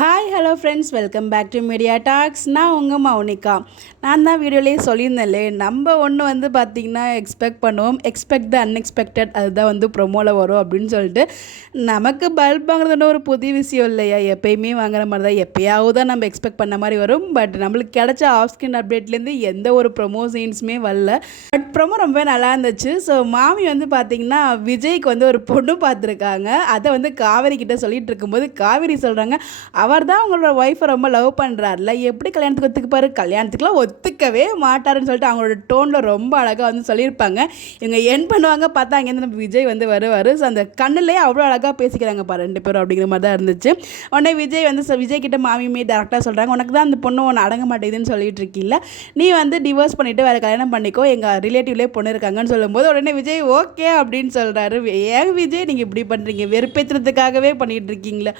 Hi hello friends, welcome back to media talks. நான் உங்கள் மௌனிகா. நான் தான் வீடியோலேயே சொல்லியிருந்தேன்லே, நம்ம ஒன்று வந்து பார்த்திங்கன்னா எக்ஸ்பெக்ட் பண்ணுவோம், எக்ஸ்பெக்ட் த அன்எக்ஸ்பெக்டட், அதுதான் வந்து ப்ரொமோவில் வரும் அப்படின்னு சொல்லிட்டு. நமக்கு பல்ப் வாங்குறதுன்னு ஒரு புதிய விஷயம் இல்லையா, எப்பயுமே வாங்குற மாதிரி தான், எப்பயாவது தான் நம்ம எக்ஸ்பெக்ட் பண்ண மாதிரி வரும். பட் நம்மளுக்கு கிடைச்ச ஆஃப் ஸ்கிரீன் அப்டேட்லேருந்து எந்த ஒரு ப்ரொமோ சீன்ஸுமே வரல. பட் ப்ரொமோ ரொம்ப நல்லா இருந்துச்சு. ஸோ மாமி வந்து பார்த்திங்கன்னா விஜய்க்கு வந்து ஒரு பொண்ணு பார்த்துருக்காங்க. அதை வந்து காவேரி கிட்ட சொல்லிட்டு இருக்கும்போது காவேரி சொல்கிறாங்க, அவர் தான் அவங்களோட ஒய்ஃபை ரொம்ப லவ் பண்ணுறாருல, எப்படி கல்யாணத்துக்கு ஒத்துக்குப்பாரு, கல்யாணத்துக்குலாம் ஒத்துக்கவே மாட்டாருன்னு சொல்லிட்டு அவங்களோட டோனில் ரொம்ப அழகாக வந்து சொல்லியிருப்பாங்க. இவங்க என் பண்ணுவாங்க, பார்த்தா அங்கேருந்து நம்ம விஜய் வந்து வருவார். ஸோ அந்த கண்ணிலே அவ்வளோ அழகாக பேசிக்கிறாங்க பாரு ரெண்டு பேரும், அப்படிங்கிற மாதிரி தான் இருந்துச்சு. உடனே விஜய் வந்து விஜய் கிட்ட மாமியுமே டேரக்டாக சொல்கிறாங்க, உனக்கு தான் அந்த பொண்ணு ஒன்று அடங்க மாட்டேங்குதுன்னு சொல்லிட்டு இருக்கீல்ல, நீ வந்து டிவோர்ஸ் பண்ணிவிட்டு வேறு கல்யாணம் பண்ணிக்கோ, எங்கள் ரிலேட்டிவ்லேயே பொண்ணு இருக்காங்கன்னு சொல்லும்போது உடனே விஜய் ஓகே அப்படின்னு சொல்கிறாரு. ஏன் விஜய் நீங்கள் இப்படி பண்ணுறீங்க, வெறுப்பேற்றுறதுக்காகவே பண்ணிகிட்டு இருக்கீங்களே,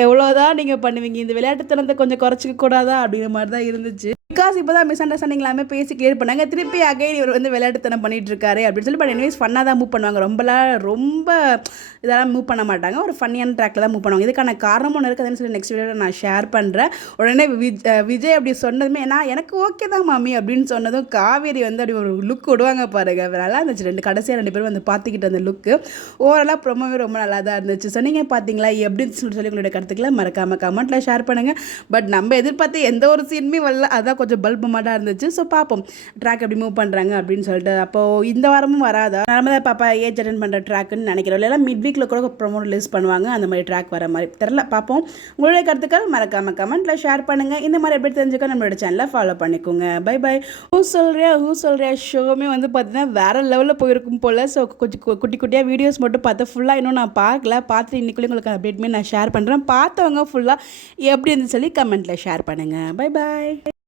எவ்வளோதான் நீங்கள் பண்ணுவீங்க, இந்த விளையாட்டுத்தனத்தை கொஞ்சம் குறைச்சிக்க கூடாதா அப்படிங்கிற மாதிரி தான் இருந்துச்சு. பிகாஸ் இப்போ தான் மிஸ் அண்டர்ஸ்டாண்டிங் எல்லாமே பேசி கிளியர் பண்ணாங்க. திருப்பி அகைன் இவர் வந்து விளையாட்டுத்தனம் பண்ணிட்டு இருக்காரு அப்படின்னு சொல்லி. பட் எனிவேஸ் ஃபன்னாக தான் மூவ் பண்ணுவாங்க, ரொம்ப இதெல்லாம் மூவ் பண்ண மாட்டாங்க, ஒரு ஃபன்னியான ட்ராக்கில் தான் மூவ் பண்ணுவாங்க. இதுக்கான காரணம் ஒன்று இருக்குதுன்னு சொல்லி நெக்ஸ்ட் வீடியோவில் நான் ஷேர் பண்ணுறேன். உடனே விஜய் அப்படி சொன்னதுமே நான் எனக்கு ஓகே தான் மாமி அப்படின்னு சொன்னதும் காவேரி வந்து அப்படி ஒரு லுக் விடுவாங்க பாருங்க, நல்லா இருந்துச்சு. கடைசியாக ரெண்டு பேரும் வந்து பார்த்துக்கிட்டு அந்த லுக்கு ஓவராலாக ப்ரொமோவே ரொம்ப நல்லா தான் இருந்துச்சு. ஸோ நீங்கள் பார்த்தீங்களா எப்படின்னு சொல்லி உங்களுடைய கருத்துக்களை மறக்காமல் கமெண்ட்டில் ஷேர் பண்ணுங்கள். பட் நம்ம எதிர்பார்த்து எந்த ஒரு சீனுமே வரல, அதான் கொஞ்சம் பல்பு மாட்டாக இருந்துச்சு. ஸோ பார்ப்போம் ட்ராக் எப்படி மூவ் பண்ணுறாங்க அப்படின்னு சொல்லிட்டு. அப்போது இந்த வாரமும் வராதா, நம்ம தான் பாப்பா ஏஜ் அட்டன் பண்ணுற ட்ராக்குன்னு நினைக்கிறோம். இல்லைனா மிட் வீக்கில் கூட ப்ரொமோ ரிலீஸ் பண்ணுவாங்க, அந்த மாதிரி ட்ராக் வர மாதிரி தெரில, பார்ப்போம். உங்களுடைய கருத்துக்கள் மறக்காமல் கமெண்ட்டில் ஷேர் பண்ணுங்கள். இந்த மாதிரி எப்படி தெரிஞ்சுக்க நம்மளோட சேனலை ஃபாலோ பண்ணிக்கோங்க. Bye bye. ஹூ சொல்கிறியா ஷோவுமே வந்து பார்த்தீங்கன்னா வேறு லெவலில் போயிருக்கும் போல். ஸோ கொஞ்சம் குட்டியாக வீடியோஸ் மட்டும் பார்த்து ஃபுல்லாக இன்னும் நான் பார்க்கல, பார்த்துட்டு இன்றைக்குள்ளே உங்களுக்கு அப்டேட்மே நான் ஷேர் பண்ணுறேன். பார்த்தவங்க ஃபுல்லாக எப்படி இருந்துன்னு சொல்லி கமெண்ட்டில் ஷேர் பண்ணுங்கள். Bye bye.